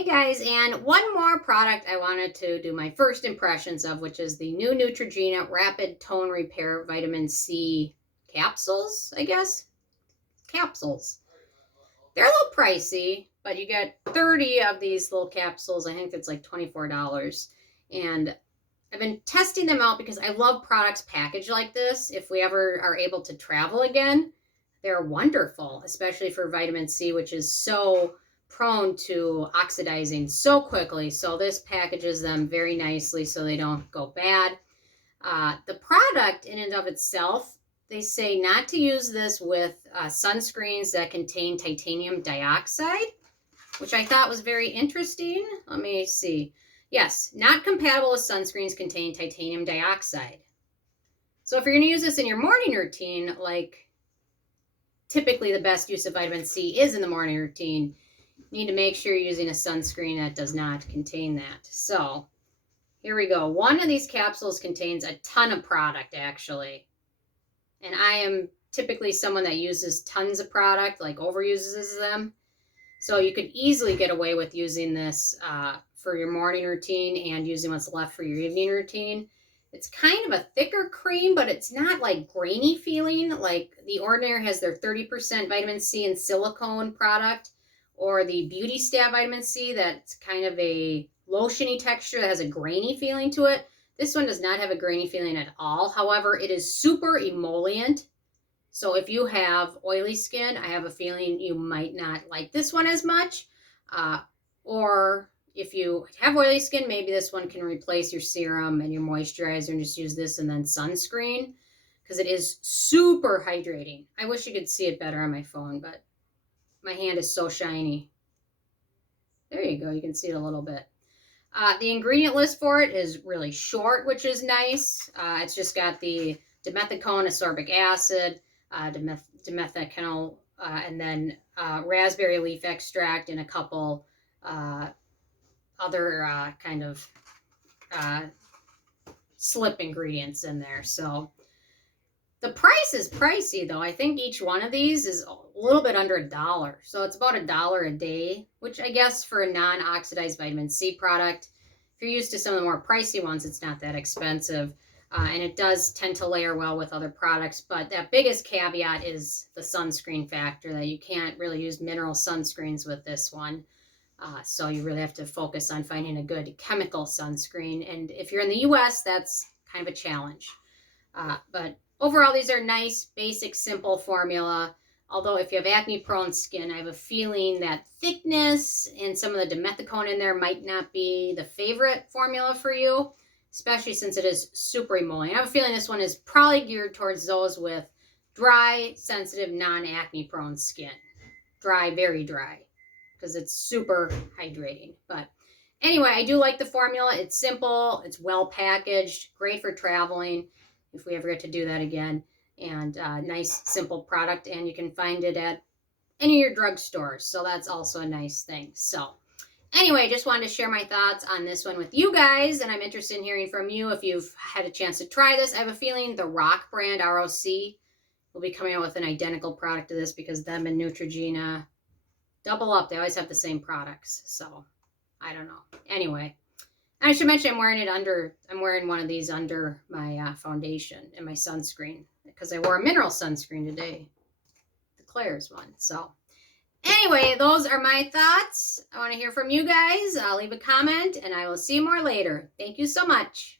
Hey guys, and one more product I wanted to do my first impressions of, which is the new Neutrogena Rapid Tone Repair Vitamin C capsules, I guess. Capsules. They're a little pricey, but you get 30 of these little capsules. I think it's like $24. And I've been testing them out because I love products packaged like this. If we ever are able to travel again, they're wonderful, especially for vitamin C, which is so prone to oxidizing so quickly. So this packages them very nicely so they don't go bad. The product in and of itself, they say not to use this with sunscreens that contain titanium dioxide, which I thought was very interesting. Let me see. Yes, not compatible with sunscreens containing titanium dioxide. So if you're going to use this in your morning routine, like typically the best use of vitamin C is in the morning routine, you need to make sure you're using a sunscreen that does not contain that. So here we go. One of these capsules contains a ton of product, actually. And I am typically someone that uses tons of product, like overuses them. So you could easily get away with using this for your morning routine and using what's left for your evening routine. It's kind of a thicker cream, but it's not like grainy feeling. Like the Ordinary has their 30% vitamin C and silicone product, or the Beauty Stat vitamin C that's kind of a lotiony texture that has a grainy feeling to it. This one does not have a grainy feeling at all. However, it is super emollient. So if you have oily skin, I have a feeling you might not like this one as much. Or if you have oily skin, maybe this one can replace your serum and your moisturizer and just use this and then sunscreen, because it is super hydrating. I wish you could see it better on my phone, but my hand is so shiny. There you go. You can see it a little bit. The ingredient list for it is really short, which is nice. It's just got the Dimethicone, ascorbic acid, Dimethiconol, and then raspberry leaf extract and a couple other kind of slip ingredients in there. So the price is pricey, though. I think each one of these is a little bit under $1. So it's about $1 a day, which I guess for a non-oxidized vitamin C product, if you're used to some of the more pricey ones, it's not that expensive. And it does tend to layer well with other products. But that biggest caveat is the sunscreen factor, that you can't really use mineral sunscreens with this one. So you really have to focus on finding a good chemical sunscreen. And if you're in the US, that's kind of a challenge. But overall, these are nice, basic, simple formula. Although if you have acne-prone skin, I have a feeling that thickness and some of the Dimethicone in there might not be the favorite formula for you, especially since it is super emollient. I have a feeling this one is probably geared towards those with dry, sensitive, non-acne prone skin. Dry, very dry, because it's super hydrating. But anyway, I do like the formula. It's simple, it's well packaged, great for traveling if we ever get to do that again. And nice, simple product. And you can find it at any of your drugstores. So that's also a nice thing. So anyway, just wanted to share my thoughts on this one with you guys. And I'm interested in hearing from you if you've had a chance to try this. I have a feeling the Rock brand, ROC, will be coming out with an identical product to this, because them and Neutrogena double up. They always have the same products. So I don't know. Anyway. I should mention I'm wearing one of these under my foundation and my sunscreen, because I wore a mineral sunscreen today, the Claire's one. So anyway, those are my thoughts. I want to hear from you guys. I'll leave a comment and I will see you more later. Thank you so much.